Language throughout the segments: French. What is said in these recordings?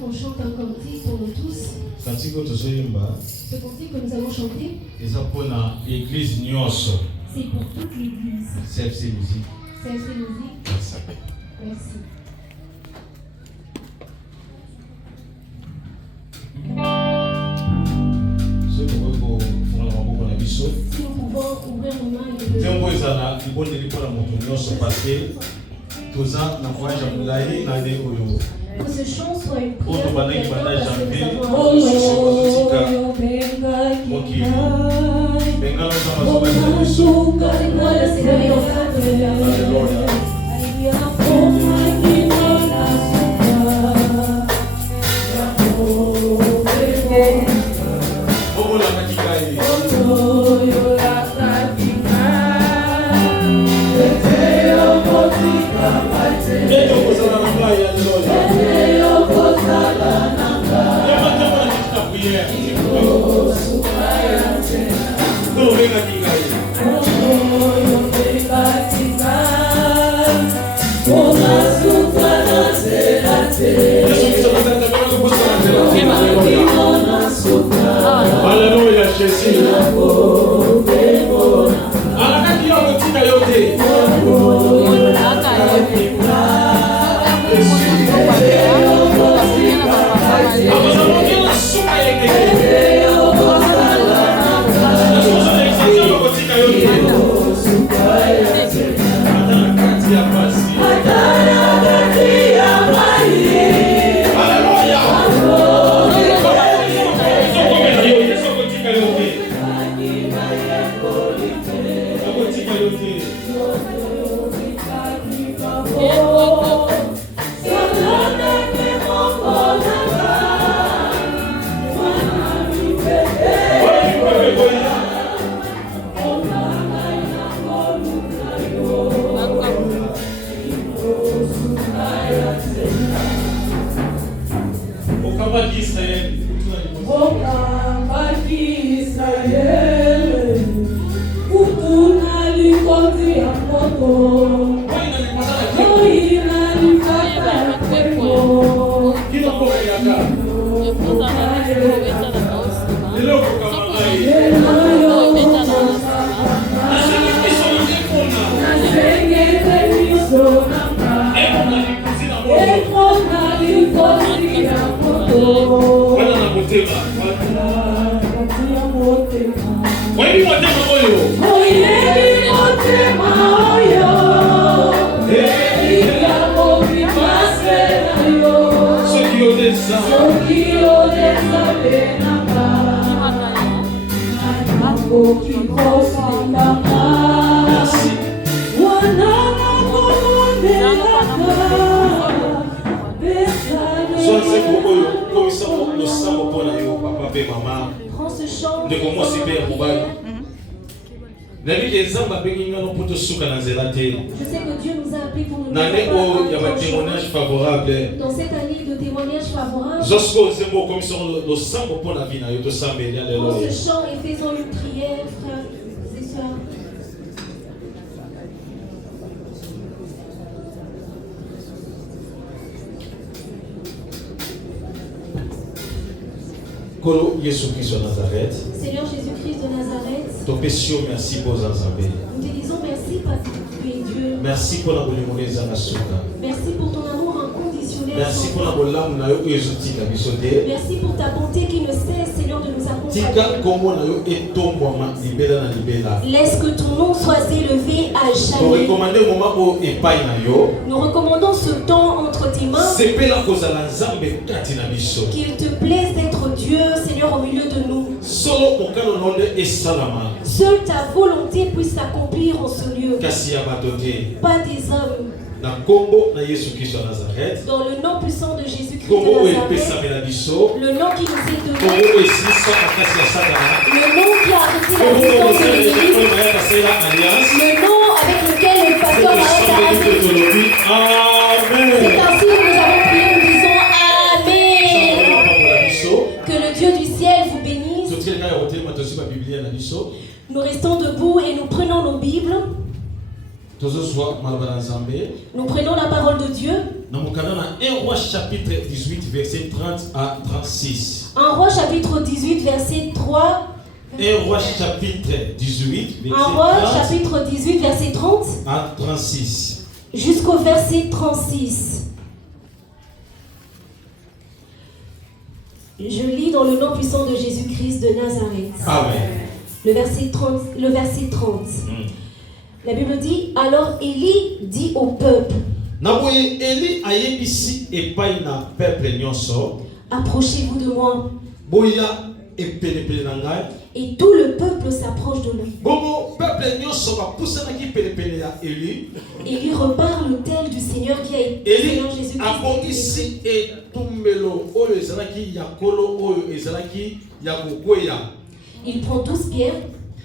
qu'on chante un cantique pour nous tous. Ce cantique que nous allons chanter, c'est pour toute l'église. CFC Musique. Merci. Si nous pouvons ouvrir nos mains et que ce chant soit une prière pour quelqu'un parce que Alléluia, Jésus. Prends ce chant de comment c'est père pour je sais que Dieu nous a appelés pour nous mettre dans cette année de témoignages favorables. Prends ce chant et faisons une prière, frères et sœurs. Seigneur Jésus-Christ de Nazareth, nous te disons merci parce que tu es Dieu. Merci pour ton amour inconditionnel. Merci pour ta bonté qui ne cesse, Seigneur, de nous accompagner. Laisse que ton nom soit élevé à jamais. Nous recommandons ce temps entre tes mains. Qu'il te plaise d'être Dieu, Seigneur, au milieu de nous. Seule ta volonté puisse s'accomplir en ce lieu. Pas des hommes. Dans le nom puissant de Jésus-Christ de Nazareth, le nom qui nous est donné, le nom qui a arrêté l'assistance de l'Église, le nom avec lequel le pasteur Maël a arrêté. C'est ainsi que nous avons prié, nous disons Amen. Que le Dieu du ciel vous bénisse. Nous restons debout et nous prenons nos Bibles. Nous prenons la parole de Dieu. Dans 1 Roi chapitre 18, verset 30 à 36. 1 Roi chapitre 18, verset 3. 1 Roi chapitre 18, verset 1 Roi 30 chapitre 18, verset 30 à 36. jusqu'au verset 36. Je lis dans le nom puissant de Jésus-Christ de Nazareth. Amen. Le verset 30. La Bible dit, alors Élie dit au peuple, Naboye Eli ayebisi epai na peuple nyonso. approchez-vous de moi. Boya epelepele na ngai. Et tout le peuple s'approche de lui. Bongo peuple nyonso ba pusanaki pelepele ya Eli. Élie repart l'autel du Seigneur qui a été Eli Seigneur Jésus-Christ. abongisi etumbelo oyo ezalaki ya kolo oyo ezalaki ya kokweya. Il prend 12 pierres.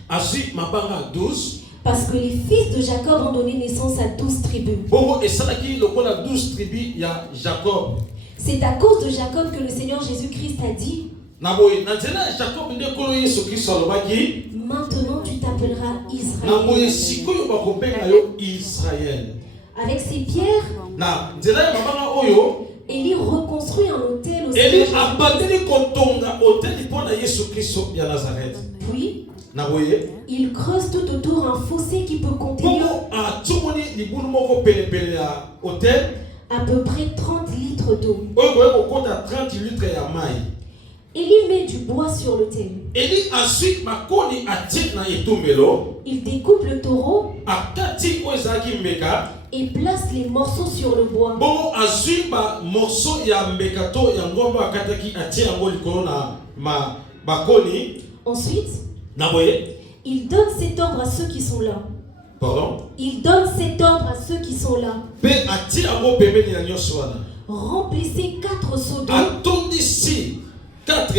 Azui mabanga 12. Parce que les fils de Jacob ont donné naissance à 12 tribus. Bongo esalaki lokola 12 tribus ya Jacob. C'est à cause de Jacob que le Seigneur Jésus-Christ a dit, Naboye na nzela Jacob nde kolo Yesu Kristo alobaki. maintenant tu t'appelleras Naboye Israël. sikoyo bakobenga yo Israël. Avec ces pierres, Na nzela ya mabanga oyo Élie reconstruit un autel au Eli Seigneur abandeli kotonga hôtel mpona Yesu Kristo ya Nazareth. Puis, Naboye il creuse tout autour un fossé qui peut contenir bongo atomoni libulu moko pelepele ya hôtel à peu près 30 litres d'eau. oyo koye kokota 30 litres ya mai. Élie met du bois sur l'autel. Eli azwi makoni atie na etumbelo Il découpe le taureau akati oyo ezalaki mbeka. et place les morceaux sur le bois. Bongo azwi morceau ya mbeka to ya ngombo akataki atie yango likolo na bakoni. Ensuite, Naboye il donne cet ordre à ceux qui sont là. pardon Il donne cet ordre à ceux qui sont là. pe atie yango pembeni ya nyonso wana. Remplissez 4 seaux d'eau Atondisi 4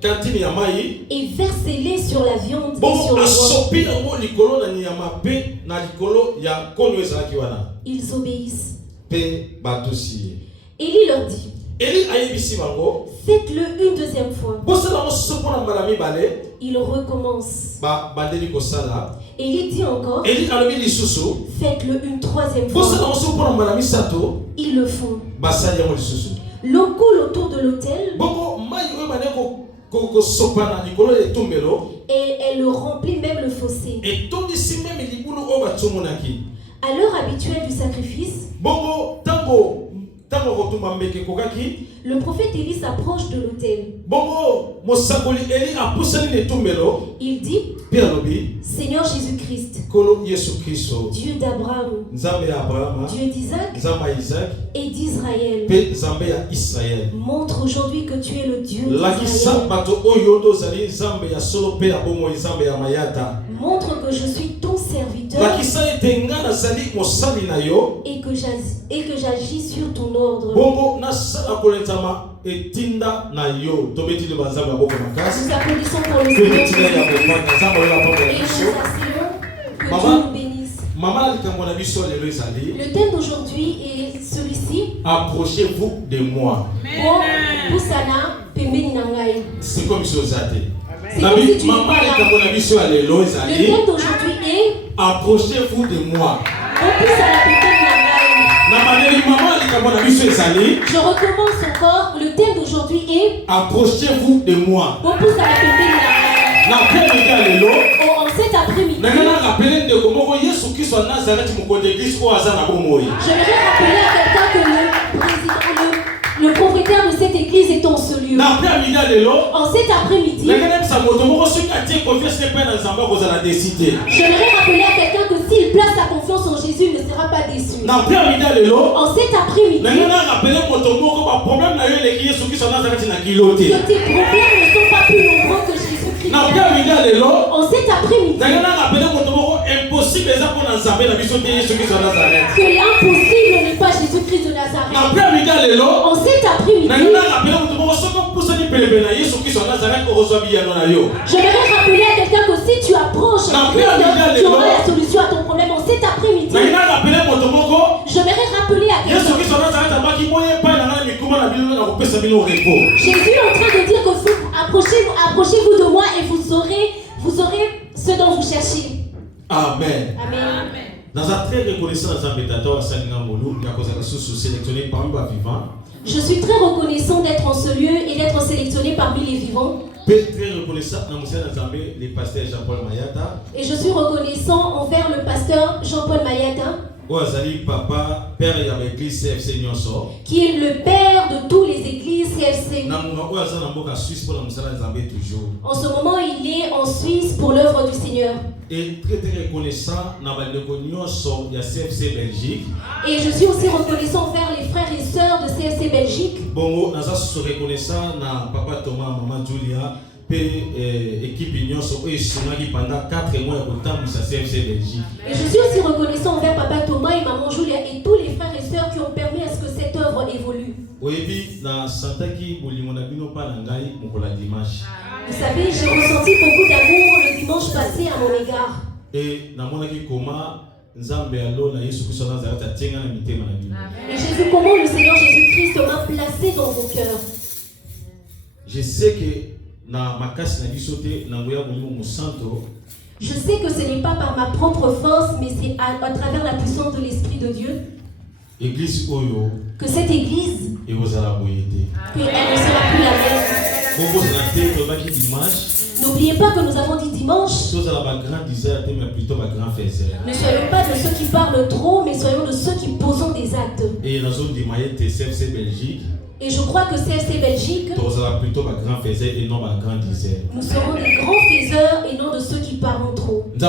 cantines ya mai. et versez-les sur la viande et Bongo sur le bois. asopi yango likolo na nyama pe na likolo ya kono ezalaki wana. Ils obéissent. Pe batosi. Élie leur dit, Eli ayebisi bango. faites-le une deuxième fois. Bosala mosusu mpona mbala mibale. Il recommence. Bandeli kosala. Élie dit encore, Eli alobi lisusu. faites-le une troisième Bosala fois. mosusu mpona mbala misato. Ils le font. Basali yango lisusu. L'eau coule autour de l'autel Bongo mai oyo bande kosopa na likolo ya etumbelo. et elle remplit même le fossé. Etondisi meme libulu oyo batomonaki. À l'heure habituelle du sacrifice, Bongo tango kotumba mbeke kokaki. le prophète Élie s'approche de l'autel. Bongo mosakoli Eli apusani netumbelo. Il dit, Pe alobi Seigneur Jésus-Christ, kolo Yesu Kristo. Dieu d'Abraham, Nzambe ya Abrahama. Dieu d'Isaac Nzambe ya Isaac. et d'Israël, Pe Nzambe ya Israël. montre aujourd'hui que tu es le Dieu Lakisa d'Israël. bato oyo tozali Nzambe ya solo pe ya bomoi Nzambe ya mayata. Montre que je suis ton serviteur Lakisa ete nga nazali mosali na yo. et que j'agis sur ton ordre. Bongo nasala kolenzama etinda na yo. Tobeti le banzambe ya boko makasi. Nous applaudissons pour le Pe Seigneur etinda ya Jésus-Christ boko nzambe oyo apambola et nous biso. assurons que Maman. Dieu nous bénisse. Mama likambo na biso lelo ezali. Le thème d'aujourd'hui est celui-ci. Approchez-vous de moi. Bon, Poussana, Pembeni Nangai. C'est comme biso zate. C'est comme si tu Mama étais là. likambo na biso ya lelo Le ezali. thème d'aujourd'hui est Approchez-vous de moi. Bon, Poussana, Pembeni Nangai. Na maneli mama likambo na biso ezali. Je recommence encore. Le thème d'aujourd'hui est Approchez-vous de moi. Bon, Poussana, Pembeni Nangai. Na pele ya lelo. En cet après-midi, Nanga rappelé ndeko moko Yesu Kristo wa Nazareth mokonzi Église oyo aza na bomoi. j'aimerais rappeler à quelqu'un que le propriétaire de cette église est en ce lieu. Na pele ya lelo. En cet après-midi, Nanga sa moto moko soki atie confiance pe na Nzambe kozala décidé. j'aimerais rappeler à quelqu'un que s'il place sa confiance en Jésus, il ne sera pas déçu. Na pele ya lelo. En cet après-midi, Nanga rappelé moto moko ba problème na yo leki Yesu Kristo wa Nazareth na kilote. que tes problèmes ne sont pas plus nombreux que Jésus-Christ. Na pele ya lelo. En cet après-midi, Nanga rappelé moto moko impossible eza pour Nzambe na biso te Yesu Kristo wa Nazareth. que l'impossible n'est pas Jésus-Christ de Nazareth. Na pele ya lelo. En cet après-midi, Nanga rappelé moto moko soko pusani pelebe na Yesu Kristo wa Nazareth ko reçoit biyano na yo. j'aimerais rappeler à quelqu'un que si tu approches Non, Christ, mais tu auras la solution à ton problème. En cet après-midi, Nanga rappelé moto moko j'aimerais rappeler à Yesu quelqu'un. Kristo wa Nazareth abaki moye pa na ngana mikuma na bino na kopesa bino repos. Jésus est en train de dire que approchez-vous de moi et vous aurez ce dont vous cherchez. Amen. Amen. Dans un très reconnaissant dans un métateur à Salingamolo, il y a des ressources sélectionnées parmi les vivants. Je suis très reconnaissant d'être en ce lieu et d'être sélectionné parmi les vivants. Très reconnaissant dans les pasteurs Jean-Paul Mayata. Et je suis reconnaissant envers le pasteur Jean-Paul Mayata, Papa, père de l'église CFC Nyonso, qui est le père de toutes les églises CFC. En ce moment, il est en Suisse pour l'œuvre du Seigneur. Et très reconnaissant dans la CFC Belgique. Et je suis aussi reconnaissant envers les frères et sœurs de CFC Belgique. Bon, nous sommes reconnaissants dans Papa Thomas, Maman Julia, et équipe Union pendant 4 mois au temps de sa CFC Belgique. Et je suis aussi reconnaissant envers Papa Thomas et Maman Julia et tous les frères et sœurs qui ont permis à ce que cette œuvre évolue. Vous savez, j'ai ressenti beaucoup d'amour le dimanche passé à mon égard. Et j'ai vu comment le Seigneur Jésus-Christ m'a placé dans vos cœurs. Je sais que je sais que ce n'est pas par ma propre force, mais c'est à travers la puissance de l'Esprit de Dieu que cette église, qu'elle ne sera plus la même. N'oubliez pas que nous avons dit dimanche, ne soyons pas de ceux qui parlent trop, mais soyons de ceux qui posons des actes. Et la zone de CFC Belgique, et je crois que CFC Belgique, nous serons plutôt des grands faiseurs et non des grands diseurs. Nous serons des grands faiseurs et non de ceux qui parlent trop. Que Dieu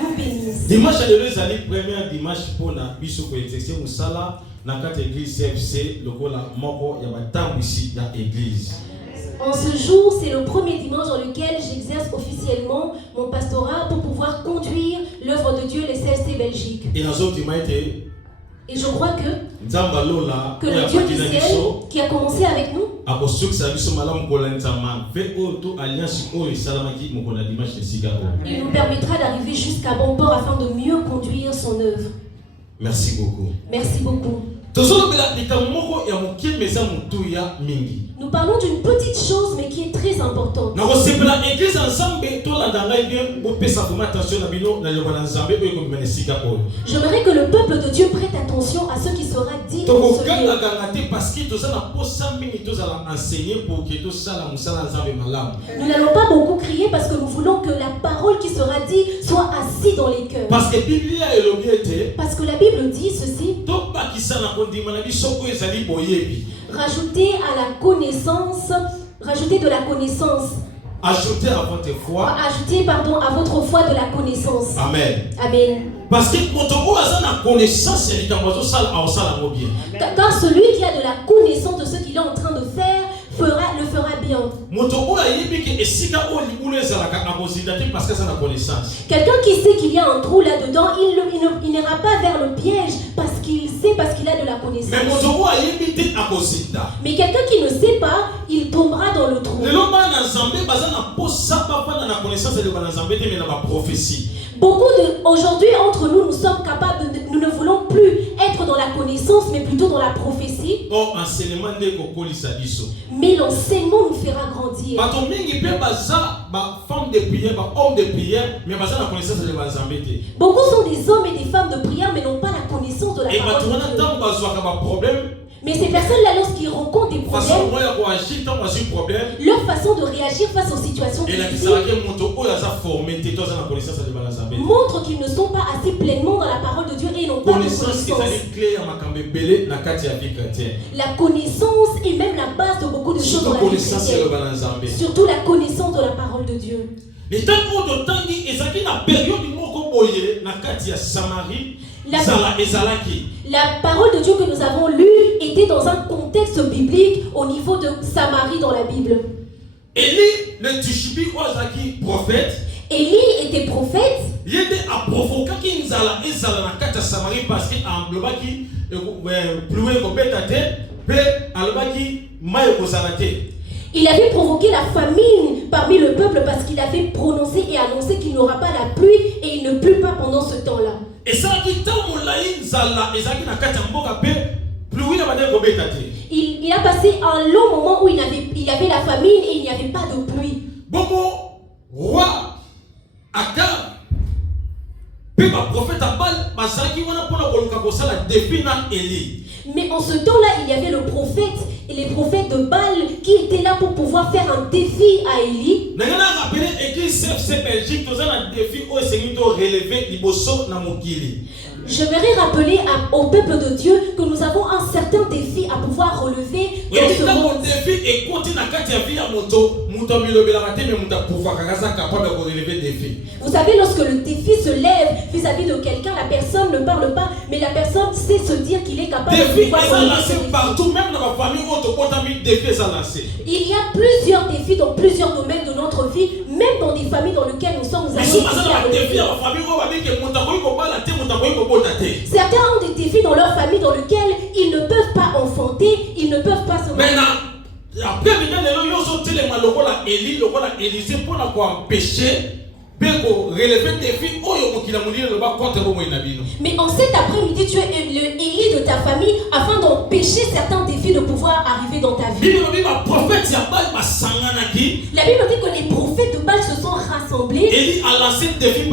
vous bénisse. Dimanche, le premier dimanche pour la biso pour exercer musala dans quatre églises CFC, le la moko ya batambu ici dans l'église. En ce jour, c'est le premier dimanche dans lequel j'exerce officiellement mon pastorat pour pouvoir conduire l'œuvre de Dieu, les CFC Belgique. Et je crois que le Dieu du ciel qui a commencé avec nous, il nous permettra d'arriver jusqu'à bon port afin de mieux conduire son œuvre. Merci beaucoup. Merci beaucoup. Nous parlons d'une petite chose mais qui est très importante. J'aimerais que le peuple de Dieu prête attention à ce qui sera dit dans ce lieu. Nous n'allons pas beaucoup crier parce que nous voulons que la parole qui sera dite soit assise dans les cœurs. Parce que la Bible dit ceci: rajoutez à la connaissance, rajoutez de la connaissance. Ajoutez à votre foi. Ajoutez, pardon, à votre foi de la connaissance. Amen. Amen. Parce que connaissance, car celui qui a de la connaissance de ce qu'il est en train de faire le fera bien. Quelqu'un qui sait qu'il y a un trou là-dedans, il n'ira pas vers le piège parce qu'il sait, parce qu'il a de la connaissance. Mais quelqu'un qui ne sait pas, il tombera dans le trou. Beaucoup aujourd'hui entre nous, nous sommes capables nous ne voulons plus être dans la connaissance, mais plutôt dans la prophétie. Mais l'enseignement nous fera grandir. Beaucoup sont des hommes et des femmes de prière, mais n'ont pas la connaissance de la parole de Dieu. Mais ces personnes-là, lorsqu'ils rencontrent des problèmes, leur façon de réagir face aux situations difficiles montre qu'ils ne sont pas assez pleinement dans la parole de Dieu et n'ont pas de connaissance. La connaissance est même la base de beaucoup de choses dans la vie chrétienne. Surtout la connaissance de la parole de Dieu. La parole de Dieu que nous avons lue était dans un contexte biblique au niveau de Samarie dans la Bible. Élie, le Tishibi, prophète. Élie était prophète. Il a provoqué qu'il y Samarie parce qu'il a englobé il avait provoqué la famine parmi le peuple parce qu'il avait prononcé et annoncé qu'il n'y aura pas la pluie et il ne pleut pas pendant ce temps-là. Il a passé un long moment où il y avait la famine et il n'y avait pas de pluie. Bobo, roi, Akab, peut Mais en ce temps-là, il y avait le prophète et les prophètes de Baal qui étaient là pour pouvoir faire un défi à Élie. Je voudrais rappeler au peuple de Dieu que nous avons un certain défi à pouvoir relever dans ce monde. Vous savez, lorsque le défi se lève vis-à-vis de quelqu'un, la personne ne parle pas, mais la personne sait se dire qu'il est capable de pouvoir relever. Partout, même dans la famille, il y a plusieurs défis dans plusieurs domaines de notre vie, même dans des familles dans lesquelles nous sommes. Certains ont des défis dans leur famille dans lesquels ils ne peuvent pas enfanter, ils ne peuvent pas se marier. Mais en cet après-midi, tu es Élie de ta famille afin d'empêcher certains défis de pouvoir arriver dans ta vie. La Bible dit que les prophètes de Baal se sont rassemblés. Élie a lancé le défi.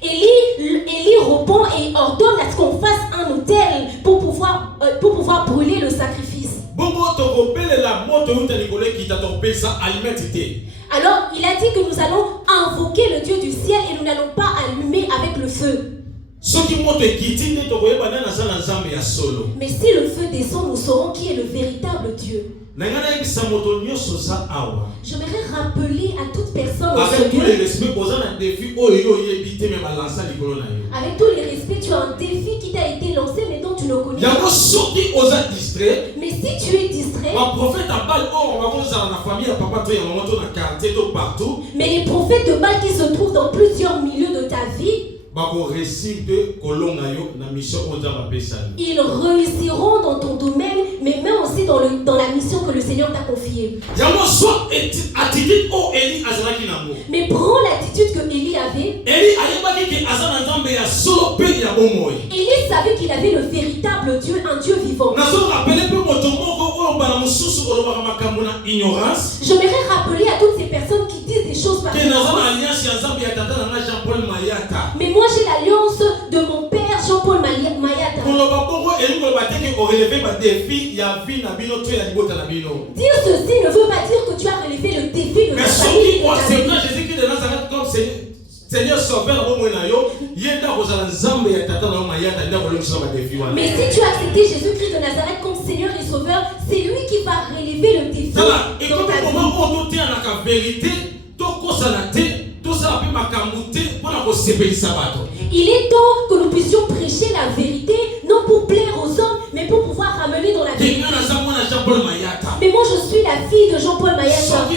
Élie répond et ordonne à ce qu'on fasse un autel pour pouvoir brûler le sacrifice. Alors il a dit que nous allons invoquer le Dieu du ciel et nous n'allons pas allumer avec le feu. Mais si le feu descend, nous saurons qui est le véritable Dieu. J'aimerais rappeler à toute personne avec tous les respects, avec tous les respects, tu as un défi qui t'a été lancé mais dont tu ne connais pas. Mais si tu es distrait, mais les prophètes de Baal qui se trouvent dans plusieurs milieux de ta vie, ils réussiront dans ton domaine, mais même aussi dans la mission que le Seigneur t'a confiée. Mais prends l'attitude que Élie avait. Élie savait qu'il avait le véritable Dieu, un Dieu vivant. J'aimerais rappeler à toutes ces personnes qui disent des choses par mais moi j'ai l'alliance de mon père Jean-Paul Mayata. Dire ceci ne veut pas dire que tu as relevé le défi de ta famille. Seigneur sauveur, mais si tu as accepté Jésus-Christ de Nazareth comme Seigneur et Sauveur, c'est lui qui va relever le défi dans ta vie. Il est temps que nous puissions prêcher la vérité, non pour plaire aux hommes, mais pour pouvoir ramener dans la vérité. Mais moi je suis la fille de Jean-Paul Mayata.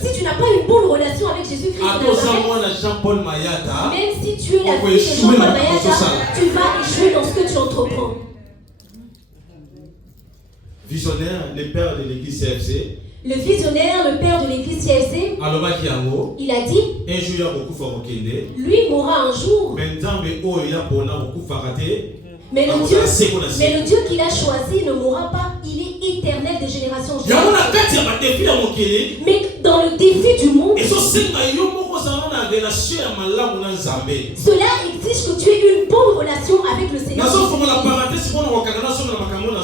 Si tu n'as pas une bonne relation avec Jésus-Christ de Nazareth, même si tu es la fille de Jean-Paul Mayata, tu vas échouer dans ce que tu entreprends. Visionnaire, le père de l'église CFC. Le visionnaire, le père de l'église CFC, il a dit, lui mourra un jour. Mais le Dieu qu'il a choisi ne mourra pas, il est éternel de génération en génération. Mais dans le défi du monde, cela exige que tu aies une bonne relation avec le Seigneur.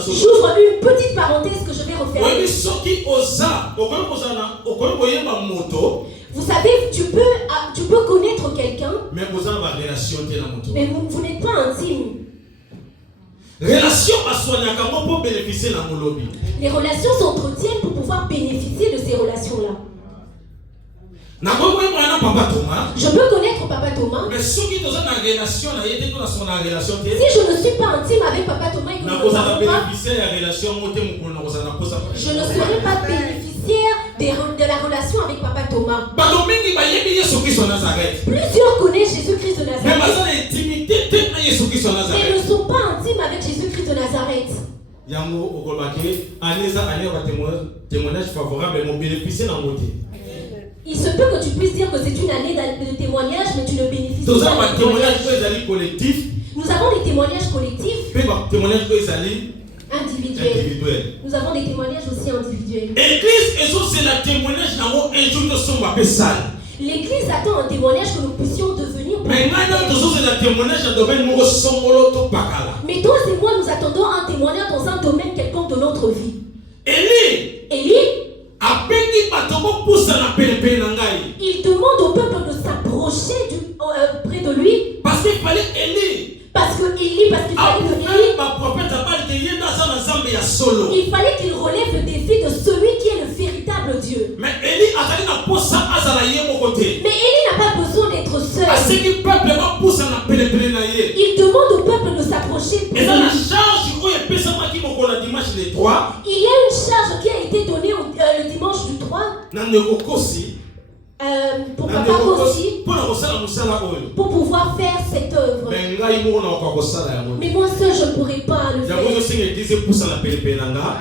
J'ouvre une petite parenthèse que je vais refermer. Vous savez, tu peux connaître quelqu'un, mais vous n'êtes pas intime. Les relations s'entretiennent pour pouvoir bénéficier de ces relations-là. Je peux connaître Papa Thomas, mais si je ne suis pas intime avec Papa Thomas et que nous ne savons pas, je ne serai pas bénéficiaire de la relation avec Papa Thomas. Plusieurs connaissent Jésus-Christ de Nazareth, mais ne sont pas intimes avec Jésus-Christ de Nazareth. Il se peut que tu puisses dire que c'est une année de témoignage, mais tu ne bénéficies pas de témoignage. Nous avons des témoignages collectifs. individuels. Nous avons des témoignages aussi individuels. L'église attend un témoignage que nous puissions devenir. Mais toi et moi, nous attendons un témoignage dans un domaine quelconque de notre vie. Élie, il demande au peuple de s'approcher près de lui. Parce que Élie, il fallait qu'il relève le défi de celui qui est le véritable Dieu. Mais Élie n'a pas besoin d'être seul. Il demande au peuple de s'approcher. Il y a une charge qui a été donnée le dimanche du 3. Pour Papa aussi, pour pouvoir faire cette œuvre. Mais moi seul je ne pourrais pas le faire.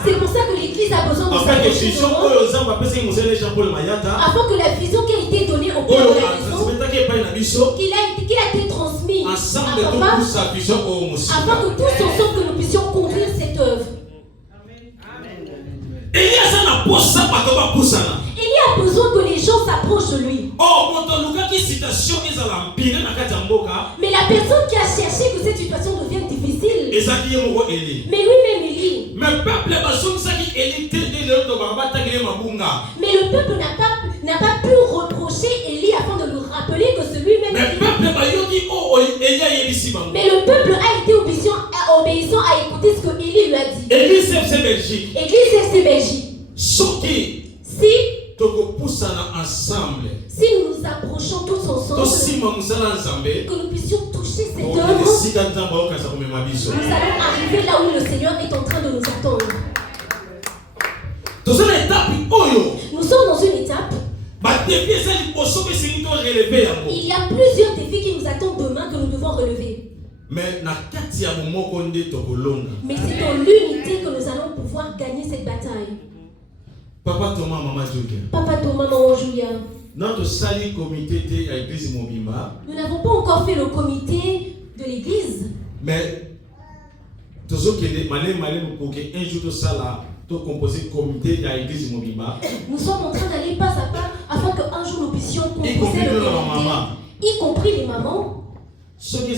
C'est pour ça que l'église a besoin de s'approcher afin que la vision qui a été donnée au père de la maison, qu'il a été transmis à Papa, afin que tous ensemble que nous puissions conduire cette œuvre. Il y a besoin que les gens s'approchent de lui. Mais la personne qui a cherché que cette situation devienne difficile, mais lui-même Élie. Mais le peuple n'a pas pu reprocher Élie afin de lui rappeler que c'est lui-même Élie. Mais le peuple a été obéissant à écouter ce que Élie lui a dit. Église FC Belgique. Si nous nous approchons tous ensemble, que nous puissions toucher cette œuvre, nous allons arriver là où le Seigneur est en train de nous attendre. Nous sommes dans une étape. Il y a plusieurs défis qui nous attendent demain que nous devons relever. Mais c'est dans l'unité que nous allons pouvoir gagner cette bataille. Papa Thomas, Maman Julia. Nous n'avons pas encore fait le comité de l'église. Mais un jour nous sommes en train d'aller pas à pas afin qu'un jour nous puissions composer le comité, y compris les mamans. S'il y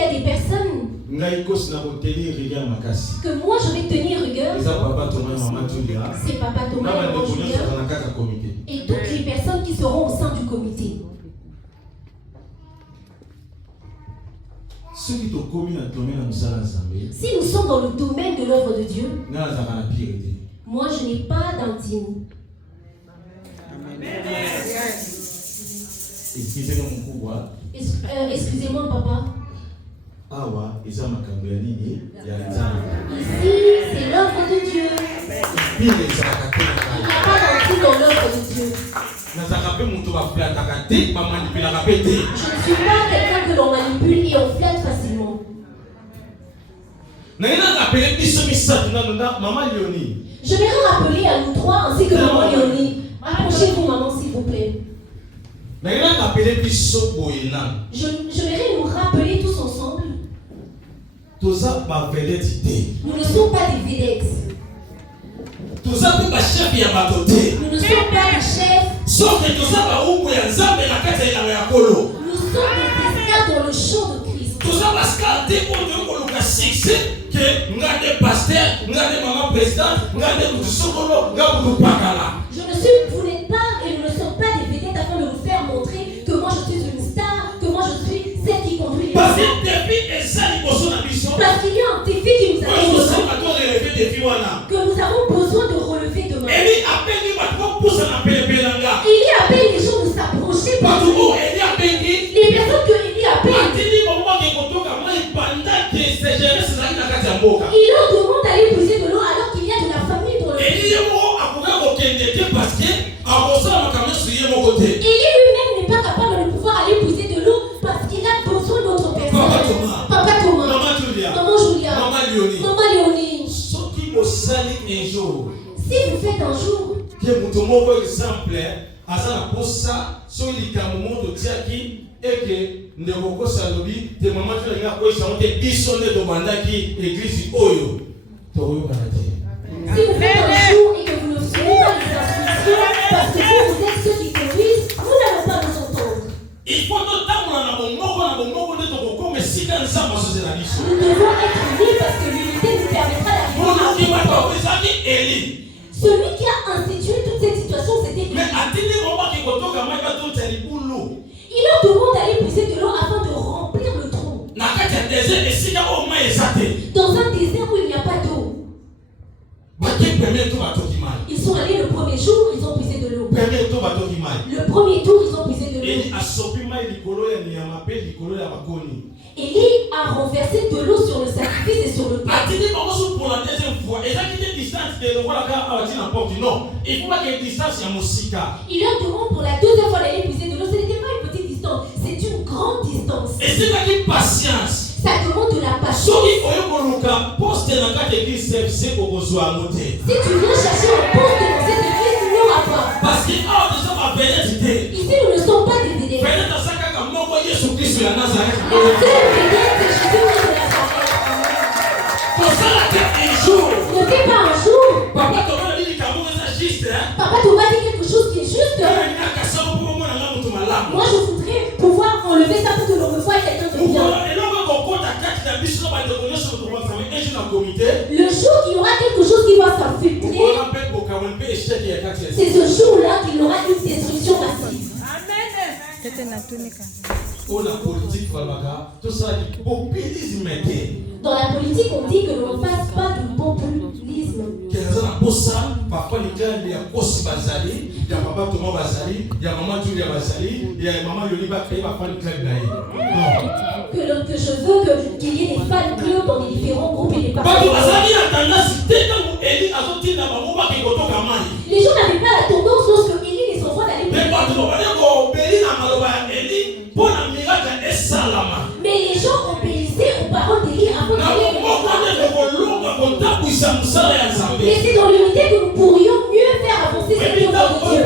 a des personnes que moi je vais tenir rigueur, c'est Papa Thomas, Maman Julia et toutes les personnes qui seront au sein du comité. Si nous sommes dans le domaine de l'œuvre de Dieu, moi je n'ai pas d'intime. Excusez-moi papa. Ici c'est l'œuvre de Dieu. Il n'y a pas d'intime dans l'œuvre de Dieu. Je ne suis pas quelqu'un que l'on manipule et on flatte facilement. J'aimerais rappeler à nous trois ainsi que maman Léonie. Approchez-vous maman s'il vous plaît. J'aimerais nous rappeler tous ensemble. Nous ne sommes pas des vedettes. Nous ne sommes pas des chefs. Nous sommes des esclaves dans le champ de Christ. Je ne suis, vous n'êtes pas et nous ne sommes pas des vedettes afin de nous faire montrer que moi je suis une star, que moi je suis celle qui conduit les gens. Parce qu'il y a un défi qui nous attend que nous avons besoin de relever demain. Élie appelle les gens de s'approcher par lui. Les personnes que Élie appelle, il leur demande d'aller puiser de l'eau alors qu'il y a de la famille dans le pays. Élie lui-même n'est pas capable de pouvoir aller puiser de l'eau parce qu'il a besoin d'autres personnes. Papa Thomas, Maman Julia, Maman Léonie. Si vous faites un jour et que ndeko salobi te maman tu nga ko santé bisonné de bandaki église oyo to kanate. Si vous faites un jour et que vous ne suivez pas les instructions parce que vous êtes ceux qui conduisent, vous n'allez pas nous entendre. Il faut notamment na bomoko de to comme si dans ça ma société. Nous devons être unis parce que l'unité nous permettra d'arriver. Celui qui a institué toute cette situation, c'était Élie. Il leur demande d'aller puiser de l'eau afin de remplir le trou. Dans un désert où il n'y a pas d'eau. Ils sont allés le premier jour, ils ont puisé de l'eau. Le premier tour, ils ont puisé de l'eau. Élie a renversé de l'eau sur le sacrifice et sur le pain. Pour la deuxième fois, et ça qui est distance de non, il faut pas qu'il y ait distance à Mosika. Il leur demande pour la deuxième fois d'aller puiser de l'eau. Ce n'était pas une petite distance, c'est une grande distance. Et c'est là qu'il y a patience. Ça demande de la patience. Si tu viens chercher un poste dans cette église, tu n'auras pas. Parce qu'il ici, nous ne sommes pas des védéens. La seule védette, c'est Jésus de Nazareth. Ne fais pas un jour. Papa Thomas dit quelque chose qui est juste. Moi, je voudrais pouvoir enlever ça pour que l'on me voie quelqu'un de bien. Le jour qu'il y aura quelque chose qui va s'infiltrer, c'est ce jour-là qu'il y aura une destruction massive. Dans la politique, on dit que l'on ne passe pas du populisme. Parfois, il y a Kossi Bazali, il y a Papa Thomas Bazali, il y a Maman Julia Bazali, il y a Maman Yoliba qui va faire le club d'ailleurs. Que je veux qu'il y ait des fan clubs dans les différents groupes et les partis. Les gens n'avaient pas la tendance lorsque Élie les enfants d'aller prier. Mais les gens obéissaient aux paroles d'Élie avant d'aller. Et c'est dans l'unité que nous pourrions mieux faire avancer cette œuvre de Dieu.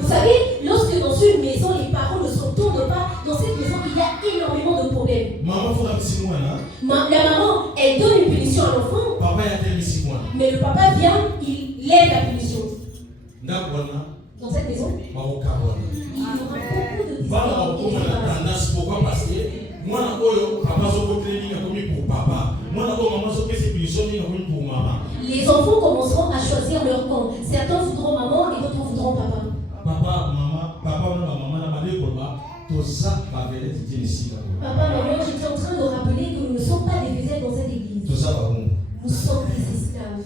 Vous savez, lorsque dans une maison les parents ne s'entendent pas, dans cette maison il y a énormément de problèmes. La maman, elle donne une punition à l'enfant, mais le papa vient, il lève la punition. Dans cette maison, il y aura beaucoup de différences. Pourquoi? Parce que moi, les enfants commenceront à choisir leur camp. Certains voudront maman et d'autres voudront papa. Papa, maman, j'étais en train de rappeler que nous ne sommes pas des vézels dans cette église. Nous sommes des esclaves.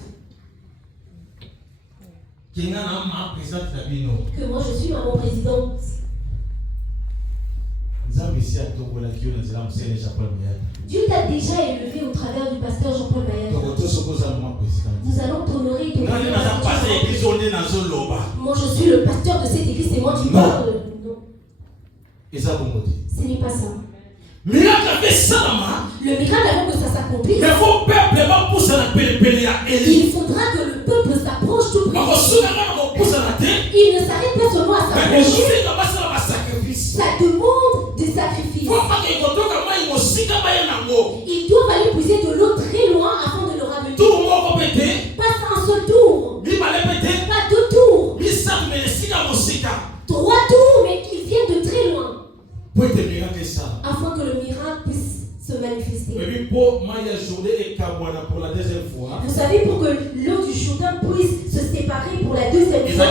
Que moi je suis maman présidente. Dieu t'a déjà élevé au travers du pasteur Jean-Paul Mayata. Nous allons t'honorer et te moi je suis le pasteur de cette église, c'est moi qui parle. Non. Ce n'est pas ça. Le miracle avant que ça s'accomplisse, il faudra que le peuple s'approche tout près. Il ne s'arrête pas seulement à s'approcher. Ça demande des sacrifices. Ils doivent aller puiser de l'eau très loin afin de le ramener. Pas un seul tour. Pas deux tours. 3 tours, mais qu'ils viennent de très loin. Afin que le miracle puisse se manifester. Vous savez, pour que l'eau du Jourdain puisse se séparer pour la deuxième fois,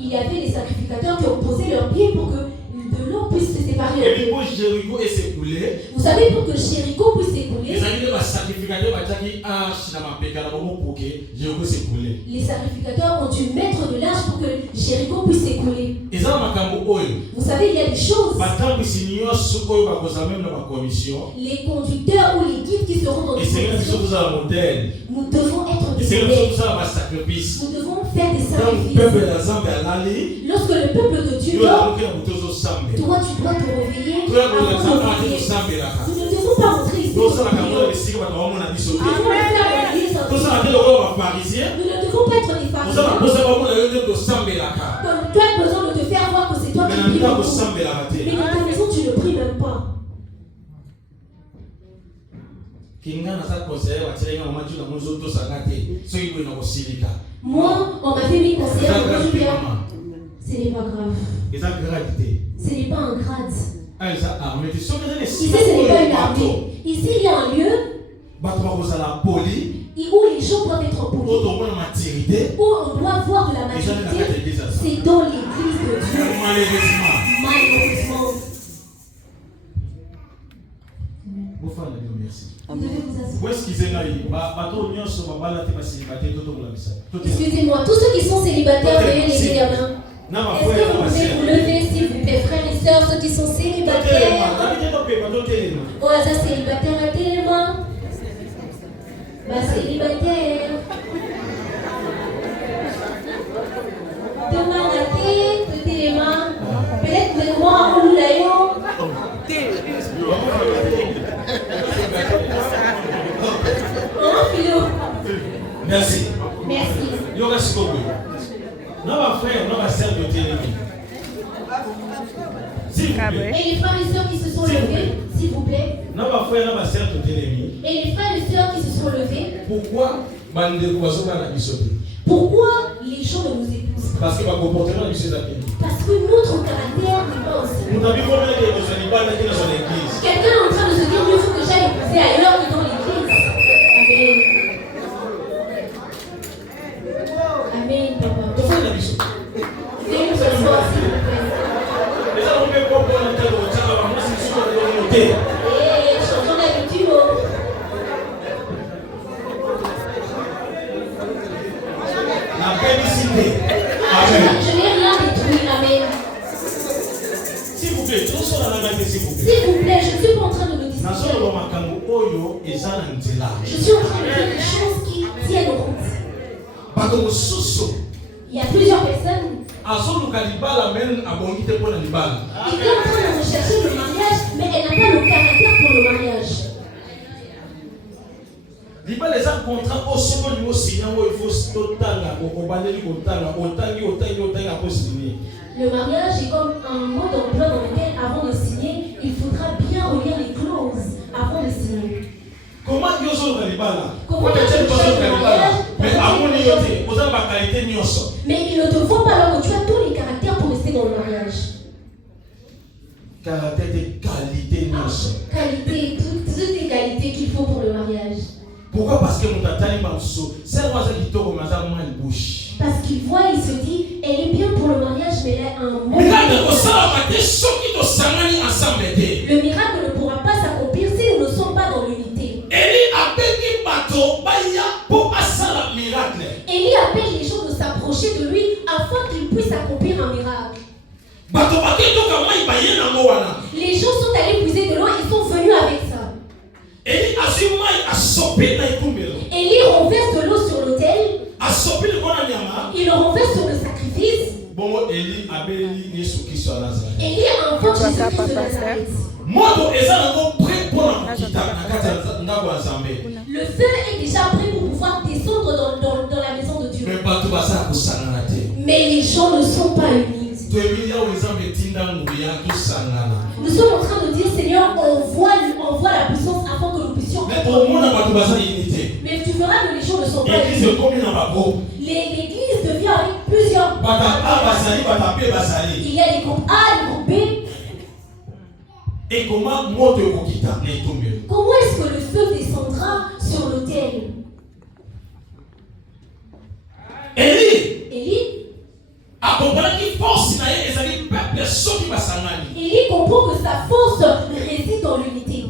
il y avait des sacrificateurs qui ont posé leurs pieds pour que de l'eau puisse se séparer. Vous savez, pour que Jéricho puisse s'écouler, les sacrificateurs ont dû mettre de l'arche pour que Jéricho puisse s'écouler. Vous savez, il y a des choses. Les conducteurs ou les guides qui seront dans les commissions, nous devons être des modèles. Nous devons faire des sacrifices. Lorsque le peuple de Dieu dort, toi tu dois te réveiller. Nous ne devons pas ne devons pas être des pharisiens. Comme tu as besoin de te faire voir que c'est toi qui pries beaucoup. Mais dans ta maison, tu ne pries même pas. Moi, on m'avait mis conseiller pour Julien. Ce n'est pas grave. Ce n'est pas un grade. Ici, ce n'est pas une armée. Ici, il y a un lieu où les gens doivent être polis, où on doit voir de la maturité. C'est dans l'église de Dieu. Malheureusement. Vous devez vous asseoir. Excusez-moi, tous ceux qui sont célibataires, veuillez lever les mains. Est-ce que vous pouvez vous lever, s'il vous plaît, frères et sœurs, ceux qui sont célibataires? Oh, ça, célibataire, à tes mains. Bah, célibataire. Demain, à tes mains. Peut-être que moi, on nous l'a eu. Oh, Philo. Merci. Merci. Et les frères et sœurs qui se sont levés, s'il vous plaît. Et les frères et sœurs qui se sont levés. Pourquoi les gens ne nous épousent pas? Parce que notre caractère n'est pas aussi. Quelqu'un est en train de se dire, il faut que j'aille épouser ailleurs que dans l'église. Amen. Amen, papa. Veuillez nous asseoir, s'il vous plaît. Changeons d'habitude. Je n'ai rien détruit. Amen. S'il vous plaît, s'il vous plaît. S'il vous plaît, je ne suis pas en train de me distraire. Je suis en train de dire des choses qui tiennent route. Il y a plusieurs personnes. Il est en train de rechercher le mariage, mais elle n'a pas le caractère pour le mariage. Le mariage est comme un mot d'emploi dans lequel, avant de signer, il faudra bien relire les clauses avant de signer. Comment tu cherches le mariage? Mais il ne te faut pas alors que tu as tous les caractères pour rester dans le mariage. Caractère de qualité. Qualité, toutes les qualités qu'il faut pour le mariage. Pourquoi? Parce que mon tatani mamso, c'est moi qui te commence à une bouche. Parce qu'il voit, il se dit, elle est bien pour le mariage, mais elle a un mot. Le miracle ne pourra pas s'accomplir si nous ne sommes pas dans l'unité. Élie appelle les gens de s'approcher de lui afin qu'il puisse accomplir un miracle. Les gens sont allés puiser de l'eau, ils sont venus avec ça. Élie renverse de l'eau sur l'autel. Il le renverse sur le sacrifice. Élie invoque Jésus-Christ de Nazareth. Le feu est déjà prêt pour pouvoir descendre dans la maison de Dieu. Mais les gens ne sont pas unis. Nous sommes en train de dire, Seigneur, envoie la puissance afin que nous puissions. Mais tu verras que les gens ne sont pas unis. L'église devient avec plusieurs. Il y a des groupes A, des groupes B. Et comment est-ce que le feu descendra sur l'autel? Élie comprend que sa force réside dans l'unité.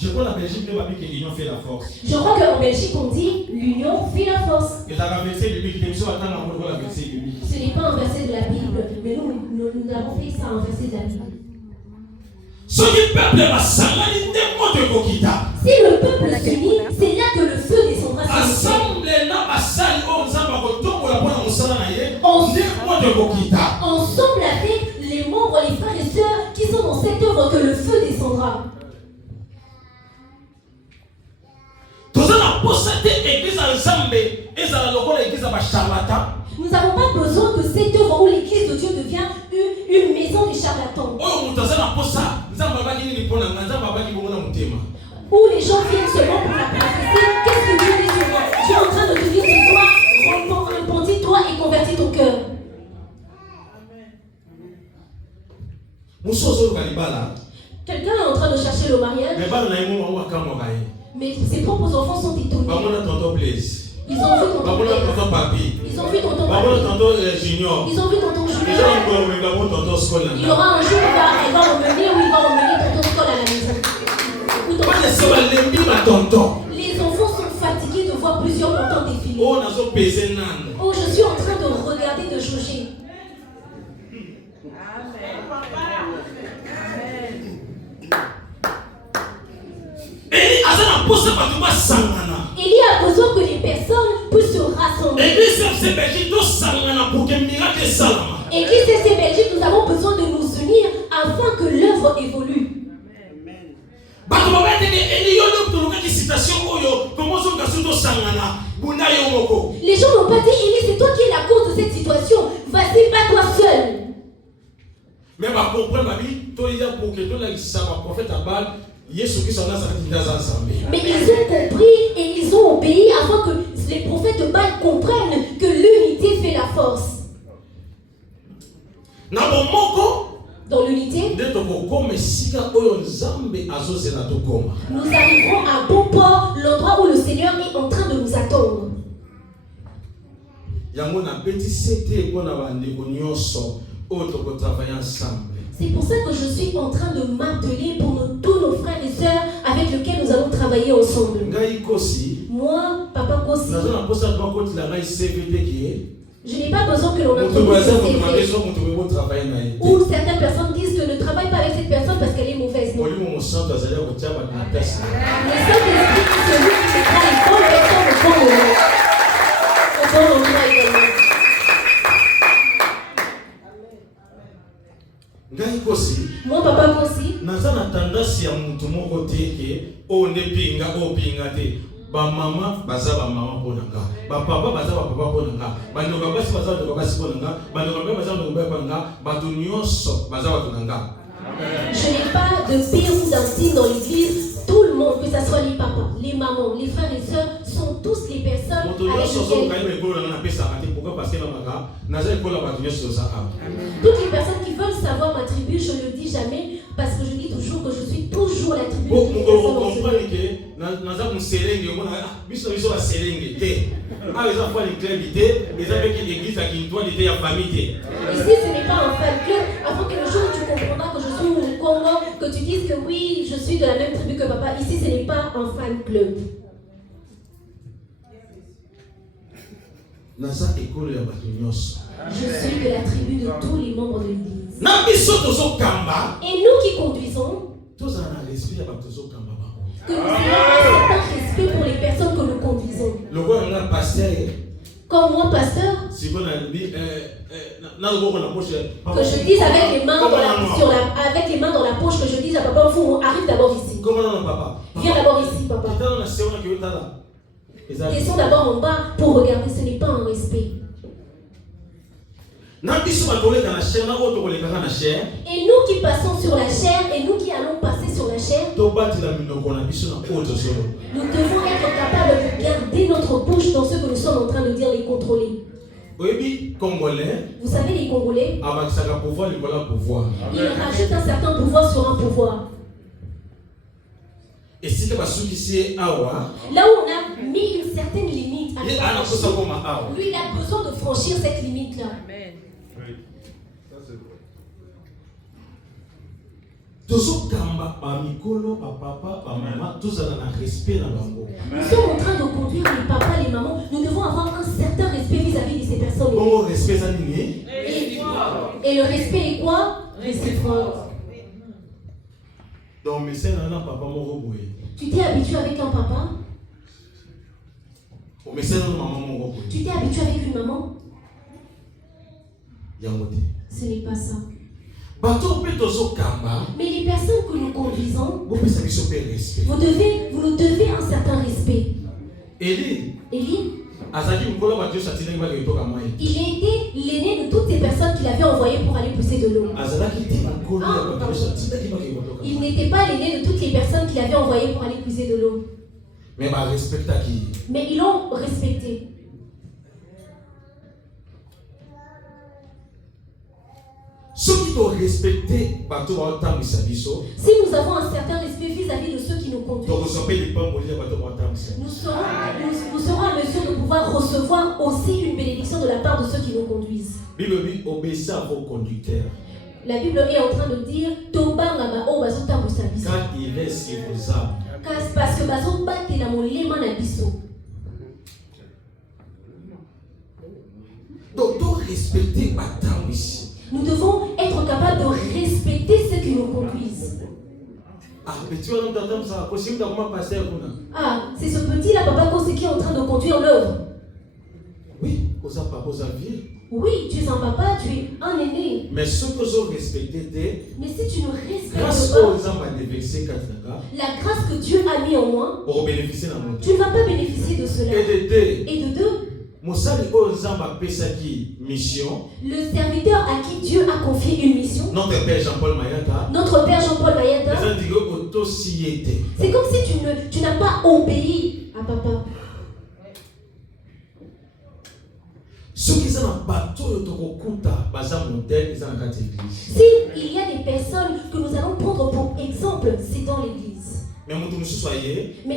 Je crois qu'en Belgique, l'union fait la force. Je crois qu'en Belgique, on dit l'union fait la force. Ce n'est pas un verset de la Bible, mais nous avons fait ça un verset de la Bible. Si le peuple s'unit, c'est là que le feu descendra sur ensemble avec les membres, les frères et sœurs qui sont dans cette œuvre, que le feu descendra. Nous n'avons pas besoin que cette œuvre où l'église de Dieu devient une maison des charlatans. Où les gens viennent seulement pour la prophétie. Qu'est-ce que Dieu dit sur moi? Dieu est en train de te dire ce soir, repentis-toi et convertis ton cœur. Quelqu'un est en train de chercher le mariage, mais ses propres enfants sont étonnés. Ils ont vu tonton Papi. Ils ont vu tonton Junior. Ils ont vu tonton Junior. Il y aura un jour où il va emmener tonton Scol à la maison. Les enfants sont fatigués de voir plusieurs montants défiler. Oh, je suis en train de regarder, de jauger. Il y a besoin que les personnes puissent se rassembler. Église FC Belgique, nous avons besoin de nous unir afin que l'œuvre évolue. Les gens n'ont pas dit, Élie, c'est toi qui es la cause de cette situation. Vas-y, pas toi seul. Mais va comprendre, toi, il y a pour que toi, le prophète Abal, mais ils ont compris et ils ont obéi afin que les prophètes de Baal comprennent que l'unité fait la force. Dans l'unité, nous arriverons à bon port, l'endroit où le Seigneur est en train de nous attendre. C'est pour ça que je suis en train de m'atteler pour tous nos frères et sœurs avec lesquels nous allons travailler ensemble. Moi, Papa Kossi, je n'ai pas besoin que l'on introduise ce CV. Ou certaines personnes disent que ne travaille pas avec cette personne parce qu'elle est mauvaise. Non. Le Saint-Esprit, c'est lui qui te prend les bonnes personnes au bon moment. Au bon endroit également. Moi, Papa Kossi, ba mama baza ba mama ponanga ba papa baza ba papa ponanga ba ndoka basi baza ndoka basi ponanga ba ndoka baza ndoka ponanga ba tunyoso baza ba tunanga. Je n'ai pas de pire ou d'insigne dans l'église. Tout le monde, que ce soit les papas, les mamans, les frères et sœurs, sont tous les personnes avec lesquelles... Toutes les personnes qui veulent savoir ma tribu, je ne le dis jamais parce que je dis toujours que je suis toujours la tribu. Ici, ce n'est pas un fan club. Avant que le jour où tu comprendras que je suis au Congo, que tu dises que oui, je suis de la même tribu que papa. Ici, ce n'est pas un fan club. Je suis de la tribu de tous les membres de l'église. Et nous qui conduisons, que nous ayons un certain respect pour les personnes que nous conduisons. Comme moi, pasteur, que je dise avec les mains dans la poche, que je dise à papa, arrive d'abord ici. Viens d'abord ici, papa. Descends d'abord en bas pour regarder, ce n'est pas un respect. Et nous qui passons sur la chair et nous qui allons passer sur la chair, nous devons être capables de garder notre bouche dans ce que nous sommes en train de dire, les contrôler. Vous savez, les Congolais, ils rajoutent un certain pouvoir sur un pouvoir. Là où on a mis une certaine limite, lui il a besoin de franchir cette limite-là. Nous sommes en train de conduire les papas, les mamans. Nous devons avoir un certain respect vis-à-vis de ces personnes. Et le respect est quoi? Réciproque. Tu t'es habitué avec un papa? Tu t'es habitué avec une maman? Ce n'est pas ça. Mais les personnes que nous conduisons, vous nous devez un certain respect. Élie, il était l'aîné de toutes ces personnes qu'il avait envoyées pour aller pousser de l'eau. Il n'était pas l'aîné de toutes les personnes qu'il avait envoyées pour aller pousser de l'eau. Mais ils l'ont respecté. Si nous avons un certain respect vis-à-vis de ceux qui nous conduisent, nous serons en mesure de pouvoir recevoir aussi une bénédiction de la part de ceux qui nous conduisent. Obéissez à vos conducteurs. La Bible est en train de dire quand il est sur vos âmes. Parce que donc respecter ma temps ici. Nous devons être capables de respecter ceux qui nous conduisent. C'est ce petit-là, Papa Kossi, qui est en train de conduire l'œuvre. Oui, oui, tu es un papa, tu es un aîné. Mais ce que je respecte, mais si tu ne respectes pas la grâce que Dieu a mis en moi, tu ne vas pas bénéficier de cela. Et de deux, le serviteur à qui Dieu a confié une mission, notre Père Jean-Paul Mayata, c'est comme si tu n'as pas obéi à papa. S'il y a des personnes que nous allons prendre pour exemple, c'est dans l'église. Mais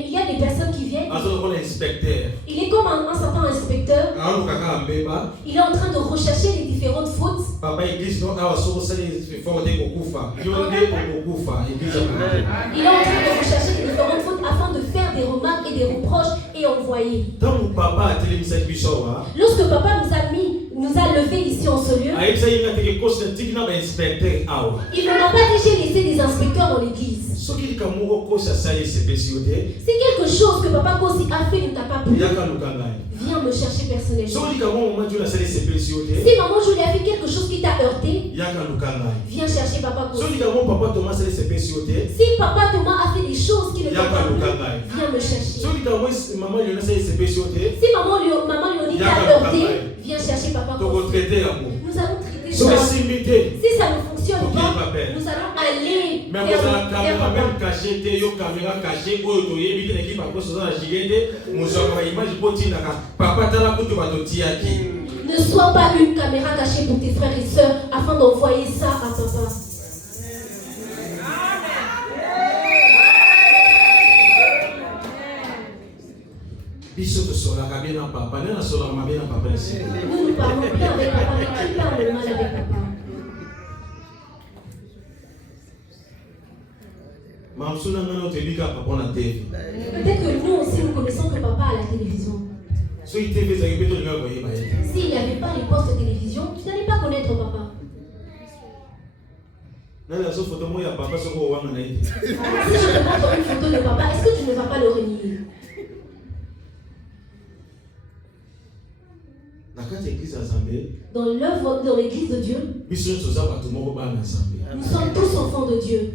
il y a des personnes qui viennent. Il est comme un certain inspecteur. Il est en train de rechercher les différentes fautes. Il est en train de rechercher les différentes fautes afin de faire des remarques et des reproches et envoyer. Lorsque papa nous a levé ici en ce lieu, il ne m'a pas déjà laissé des inspecteurs dans l'église. Si quelque chose que Papa Kossi a fait ne t'a pas plu, viens me chercher personnellement. Si maman Julie a fait quelque chose qui t'a heurté, viens chercher Papa Kossi. Si Papa Thomas a fait des choses qui ne t'ont pas plu, viens me chercher. Si maman Léonie t'a heurté, viens chercher Papa Kossi. Nous allons traiter ça. Si ça ne fonctionne pas, nous allons aller vers ne sois pas une caméra cachée pour tes frères et sœurs afin d'envoyer ça à papa. Nous parlons bien avec papa, mais qui parle mal avec papa? Peut-être que nous aussi nous connaissons que papa a la télévision. S'il n'y avait pas les postes de télévision, tu n'allais pas connaître papa. Si je te montre une photo de papa, est-ce que tu ne vas pas le renier? Dans l'œuvre, dans l'église de Dieu, nous sommes tous enfants de Dieu.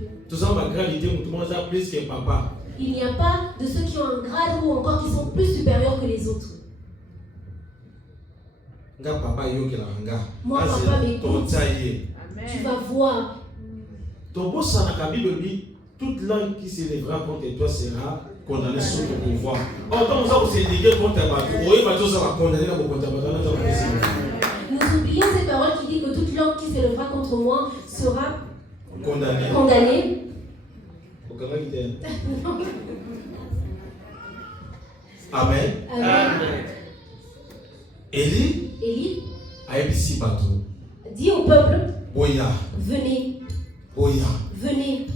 Il n'y a pas de ceux qui ont un grade ou encore qui sont plus supérieurs que les autres. Moi, papa m'écoute. Tu vas voir. Toute langue qui s'élèvera contre toi sera condamnée sous ton pouvoir. Or, vous s'éléguer contre nous oublions cette parole qui dit que toute langue qui s'élèvera contre moi sera condamnée. Amen. Élie dit au peuple, venez. Venez.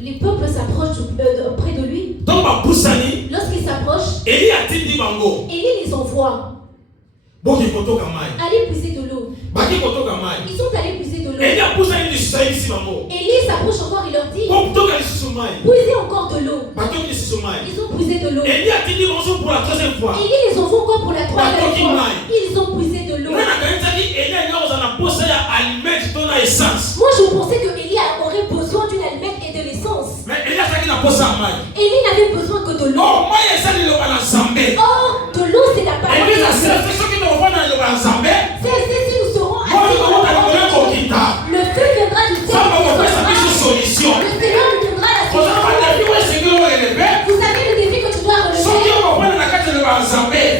Les peuples s'approchent près de lui. Lorsqu'ils s'approchent, Élie les envoie. Allez puiser de l'eau. Ils sont allés puiser de l'eau. Élie s'approche encore et leur dit, puisez encore de l'eau. Ils ont puisé de l'eau. Élie les envoie encore pour la troisième fois. Ils ont puisé de l'eau. Moi je pensais que Élie aurait besoin d'une allumette et de l'essence. Mais Élie n'avait besoin que que de l'eau. Or, de l'eau, c'est la parole de Dieu. C'est si nous serons assis dans la parole de Dieu, le feu viendra du ciel. Le Seigneur nous donnera la solution. Vous savez le défi que tu dois relever.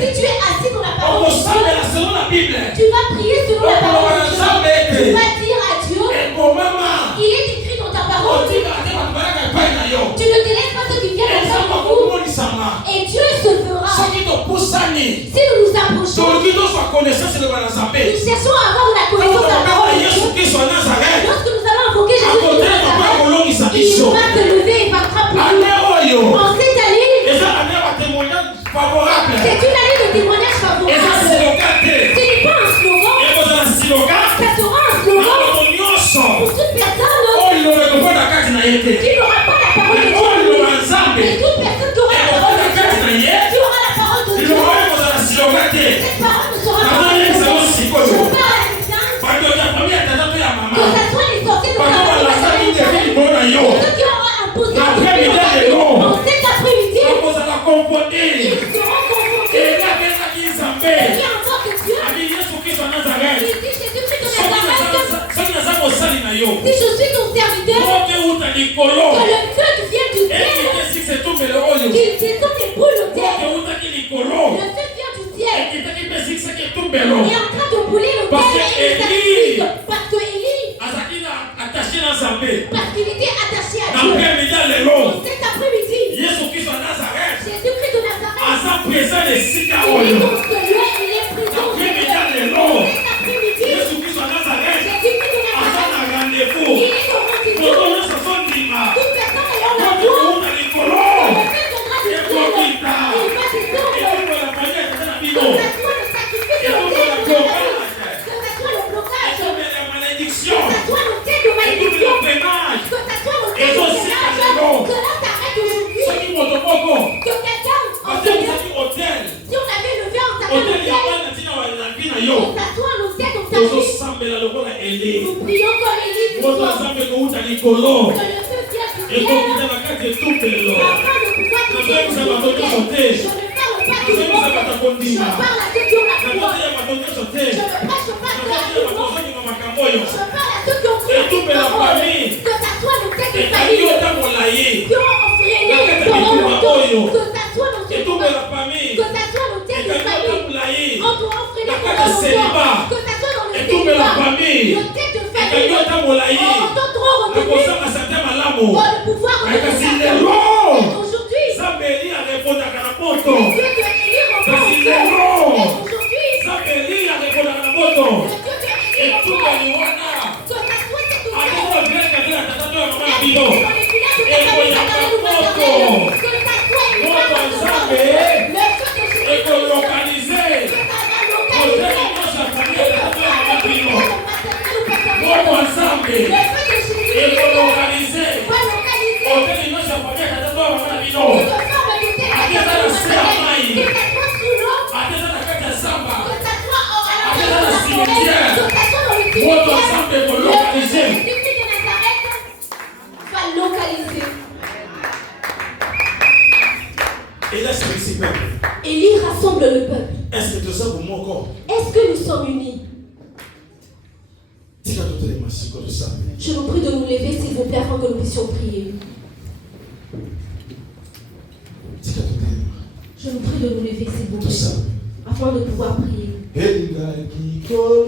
Si tu es assis dans la parole de Dieu, tu vas prier selon la parole de Dieu. Tu vas dire à Dieu, il est écrit dans ta parole. Tu ne délaisses pas ceux qui viennent ensemble pour vous. Et Dieu se fera. Si nous nous approchons, nous cherchons à avoir la connaissance de la parole de Dieu. Lorsque nous allons invoquer Jésus, il va se lever et va frapper. En cette année, c'est une année de témoignage favorable. Ce n'est pas un slogan. Ça sera un slogan pour toute personne qui n'aura pas la parole de Dieu. Et toute personne qui aura la parole de Dieu, qui aura la parole de Dieu, cette parole ne sera pas je parle à quelqu'un, que ça soit les sorties de ta famille, ceux qui auront imposé en cet après-midi, ils seront confrontés. Et qui invoque Dieu, il dit Jésus-Christ de Nazareth, si je suis ton serviteur, que le feu qui vient du ciel, qu'il descende et brûle le terre. Le feu vient du ciel et est en train de brûler le terre et il s'accuse parce que Élie, parce qu'il était attaché à Dieu. Cet après-midi, Jésus-Christ de Nazareth, il est dans ce lieu, il est présent. Cet après-midi, Jésus-Christ de Nazareth, il est au rendez-vous. Toute personne ayant la foi, le fait viendra du ciel. Il va descendre. Que ce soit le sacrifice de l'autel, que ce soit le blocage, que ce soit l'autel de malédiction, que ce soit l'autel de ménage, que là t'arrêtes aujourd'hui. Que quelqu'un, en Seigneur, si on avait levé en sa main l'autel, que ça soit l'autel dans ta vie. Nous prions comme Élie ce soir. Que le feu vienne du ciel, afin de pouvoir te dire, je ne parle pas du monde, je parle à ceux qui ont la foi. Je ne prêche pas de la monde, je parle à ceux qui ont cru en cette parole. Que ça soit l'autel de famille, qui ont freiné ton manteau, que ça soit l'autel de famille, que ça soit l'autel de famille, on doit freiner ton manteau, que ça soit dans le célibat, l'autel de famille, on entend trop retenir, pour le pouvoir retenir. Et aujourd'hui, Dieu de Élie répond au cœur. Et aujourd'hui, le Dieu de Élie répond que ça soit cette autel, et dans les villages de ta famille, dans les nouvelles que ça soit une femme de ce monde, le feu de Jésus, que ça va localiser, que ça va Élie rassemble le peuple. Est-ce que nous sommes unis? Je vous prie de nous lever, s'il vous plaît, afin que nous puissions prier. Je vous prie de nous lever, s'il vous plaît, afin de pouvoir prier. Oh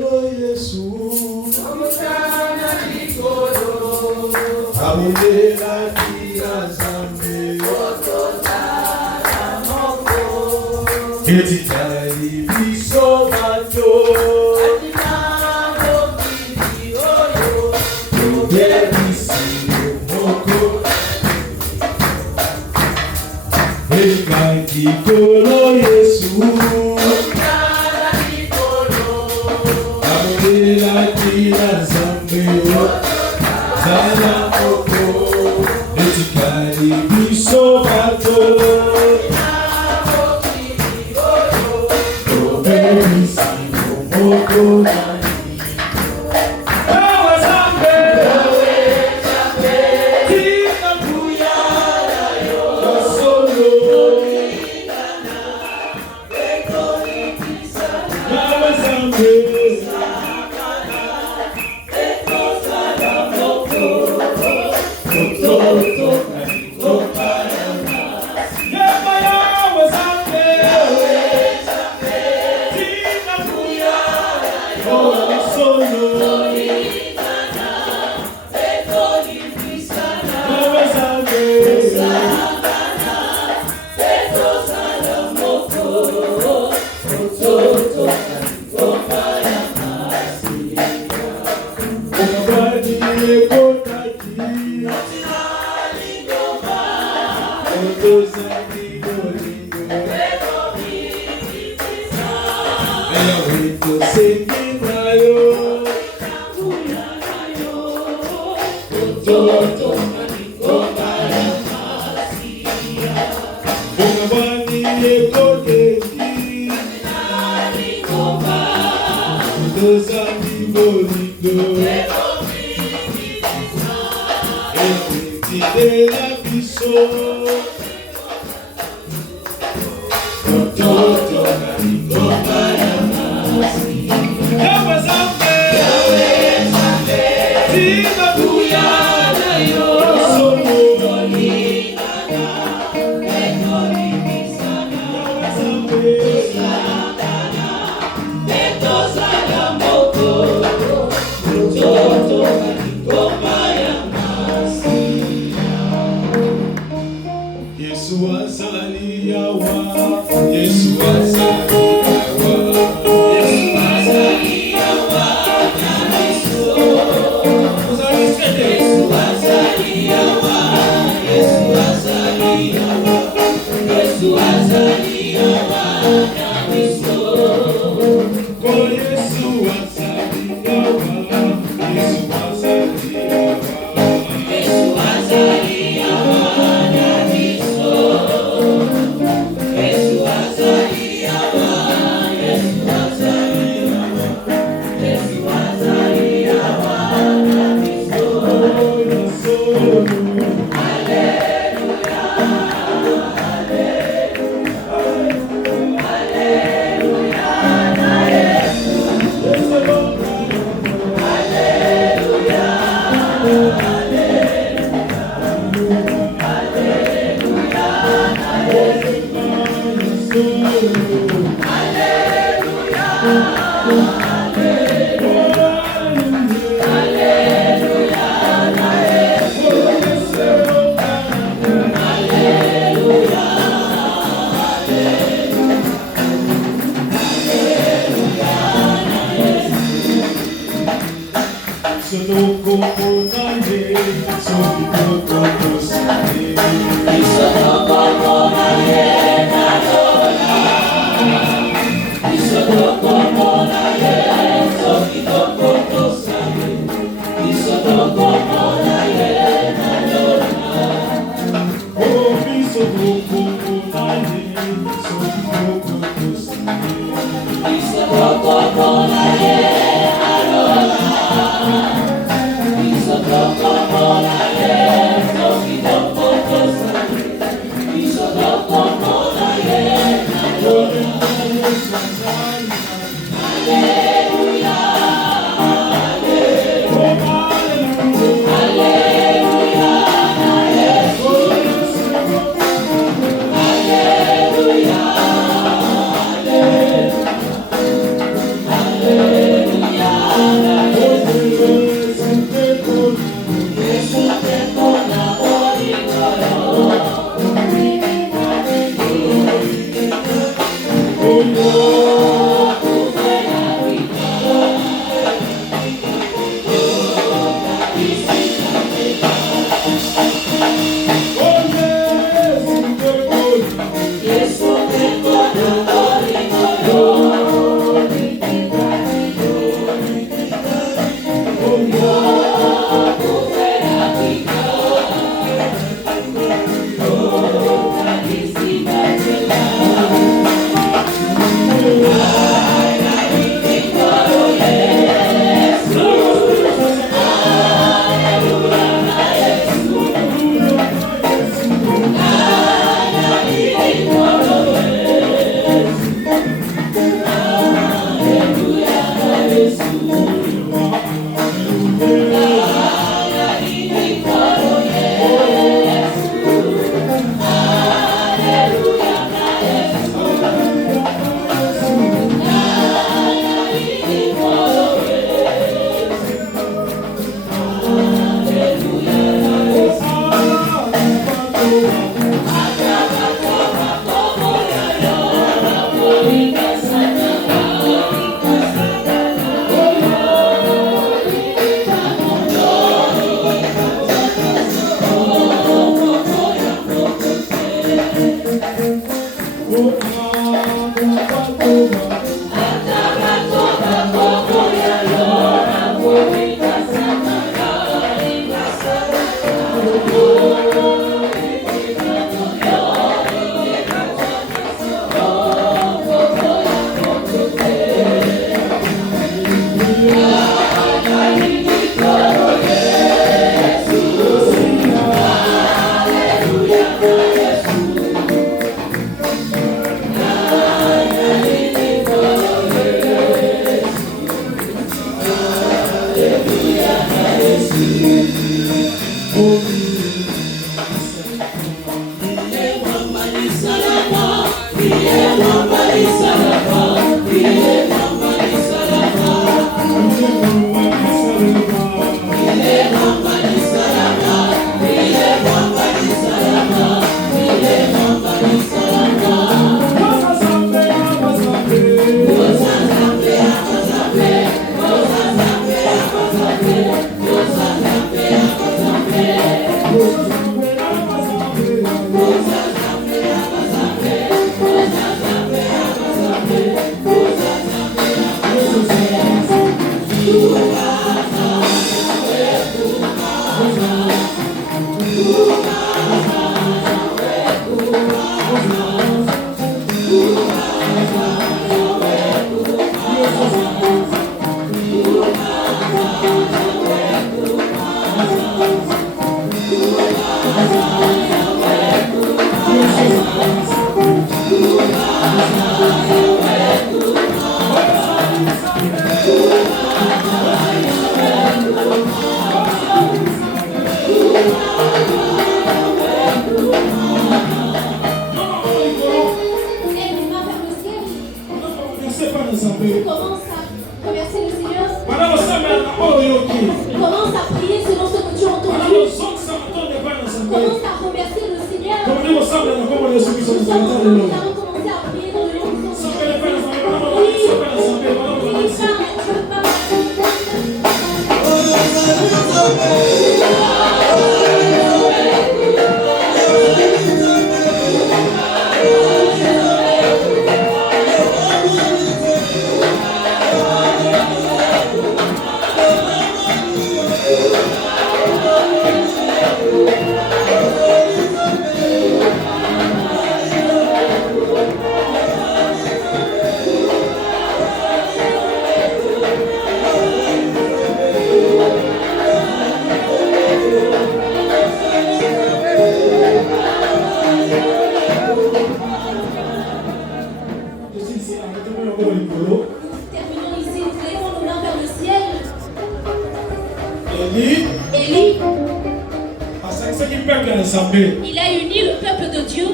Il a uni le peuple de Dieu.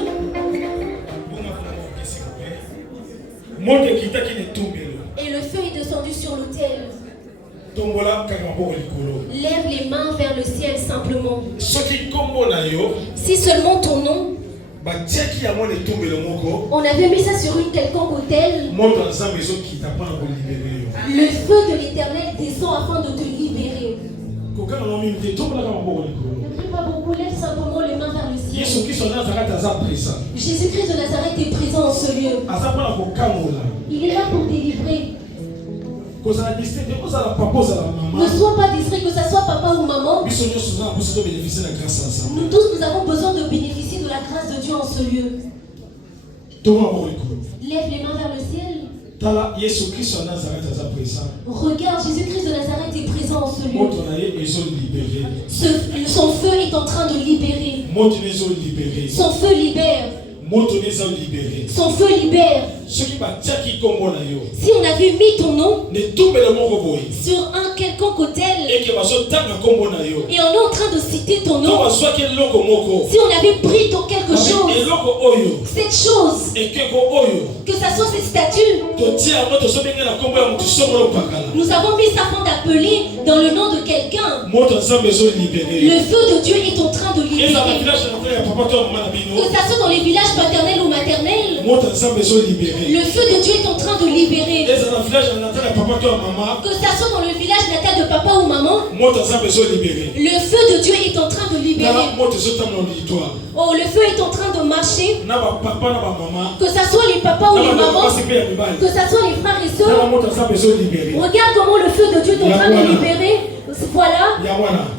Et le feu est descendu sur l'autel. Lève les mains vers le ciel simplement. Si seulement ton nom, on avait mis ça sur une quelconque autel, le feu de l'Éternel descend afin de te libérer. Va beaucoup, lève simplement les mains vers le ciel. Jésus-Christ de Nazareth est présent en ce lieu. Il est là pour délivrer. Ne sois pas distrait, que ce soit papa ou maman. Nous tous, nous avons besoin de bénéficier de la grâce de Dieu en ce lieu. Lève les mains vers le ciel. Regarde, Jésus-Christ de Nazareth est présent en ce lieu. Son feu est en train de libérer. Son feu libère. Son feu libère. Si on avait mis ton nom sur un quelconque autel et on est en train de citer ton nom, si on avait pris ton quelque chose, cette chose, que ça soit cette statue, nous avons mis ça afin d'appeler dans le nom de quelqu'un. Le feu de Dieu est en train de libérer. Que ça soit dans les villages paternels ou maternels, le feu de Dieu est en train de libérer. Que ça soit dans le village natal de papa papa ou maman, le feu de Dieu est en train de libérer. Oh, le feu est en train de marcher. Que ce soit les papas ou les mamans, que ce soit les frères et sœurs. Regarde comment le feu de Dieu est en train de libérer. Voilà,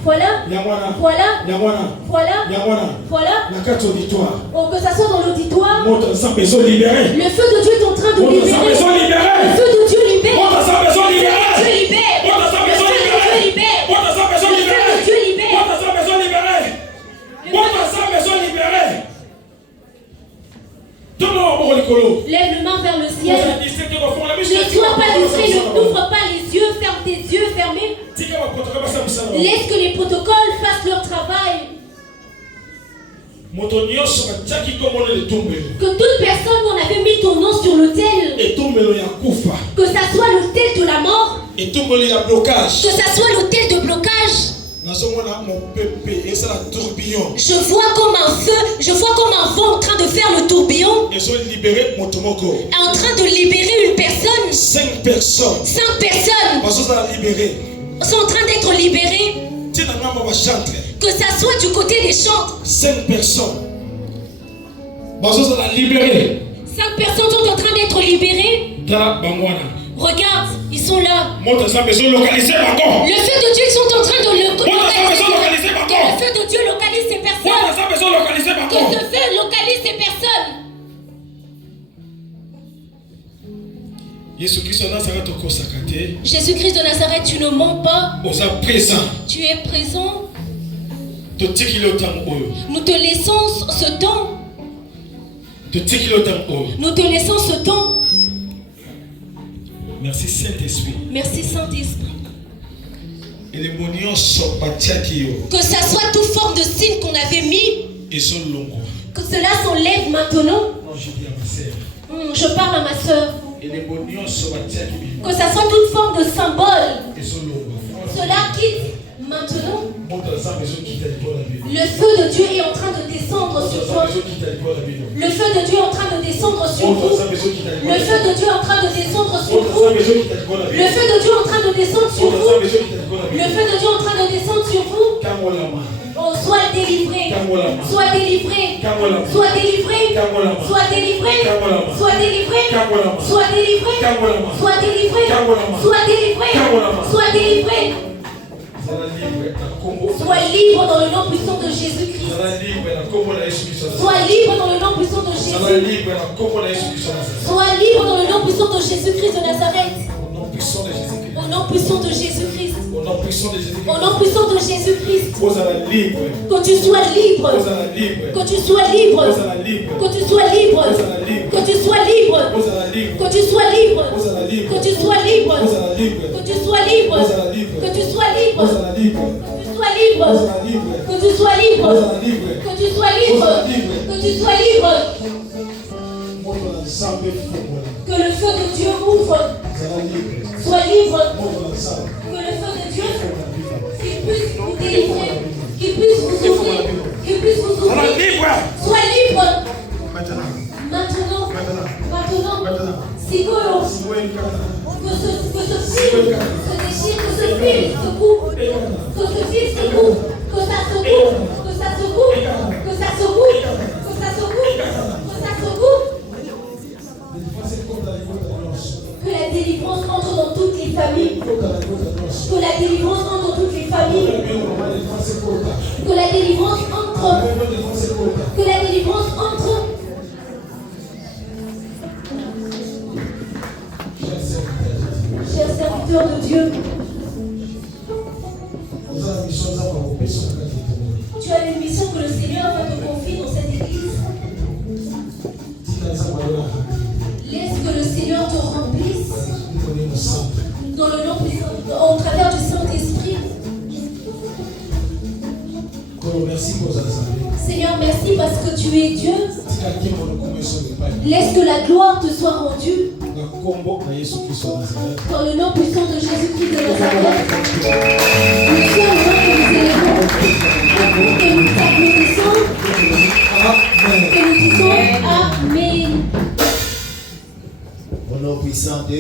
voilà, voilà, voilà, voilà. Oh, que ça soit dans l'auditoire. Le feu de Dieu est en train de libérer. Le feu de Dieu libère. Le feu de Dieu libère. Le feu de Dieu libère. Le feu de Dieu libère. Lève le main vers le ciel. Ne sois pas distrait, n'ouvre pas les yeux, ferme tes yeux fermés. Laisse que les protocoles fassent leur travail. Que toute personne qu'on avait mis ton nom sur l'autel, que ça soit l'autel de la mort, que ça soit l'autel de blocage. Je vois comme un feu, je vois comme un vent en train de faire le tourbillon, en train de libérer une personne. 5 personnes sont en train d'être libérées. Que ça soit du côté des chantres. 5 personnes sont en train d'être libérées. Regarde, ils sont là. Le feu de Dieu, ils sont en train de le localiser. Que le feu de Dieu localise ces personnes. Que ce feu localise ces personnes. Jésus-Christ de Nazareth, tu ne mens pas. Tu es présent. Nous te laissons ce temps. Nous te laissons ce temps. Merci Saint-Esprit. Merci Saint-Esprit. Que ça soit toute forme de signe qu'on avait mis. Que cela s'enlève maintenant. Je parle à ma soeur. Que ça soit toute forme de symbole. Cela quitte maintenant. Le feu de Dieu est en train de descendre sur toi. Le feu de Dieu est en train de descendre sur vous. Le feu de Dieu est en train de descendre sur vous. Le feu de Dieu est en train de descendre sur vous. Le feu de Dieu est en train de descendre sur vous. Oh, sois délivré. Sois délivré. Sois délivré. Sois délivré. Sois délivré. Sois délivré. Sois délivré. Sois délivré. Sois délivré. Sois libre dans le nom puissant de Jésus-Christ. Sois libre dans le nom puissant de Jésus. Sois libre dans le nom puissant de Jésus-Christ de Nazareth. Au nom puissant de Jésus-Christ. Au nom puissant de Jésus-Christ. Que tu sois libre. Que tu sois libre. Que tu sois libre. Que tu sois libre. Que tu sois libre. Que tu sois libre. Que tu sois libre. Que tu sois libre. Que tu sois libre. Que tu sois libre. Que tu sois libre. Que le feu de Dieu ouvre. Sois libre. Que le feu de Dieu, qu'il puisse vous délivrer, qu'il puisse vous ouvrir, qu'il puisse vous ouvrir. Sois libre. Maintenant. Sigolo. Que ce fil se déchire, que ce fil se coupe. Que ce fil se coupe. Que ça se coupe. Que ça se coupe. Que ça se coupe. Que ça se coupe. Que ça se coupe. Que la délivrance entre dans toutes les familles. Que la délivrance entre dans toutes les familles. Que la délivrance entre. Que la délivrance entre. Chers serviteurs de Dieu, tu as une mission que le Seigneur va te confier dans cette église. Laisse que le Seigneur te remplisse dans le nom puissant, au travers du Saint-Esprit. Seigneur, merci parce que tu es Dieu. Laisse que la gloire te soit rendue. Dans le nom puissant de Jésus-Christ de Nazareth. Nous sommes que nous élevons. Que nous t'applaudissons. Que nous disons Amen. Au nom puissant de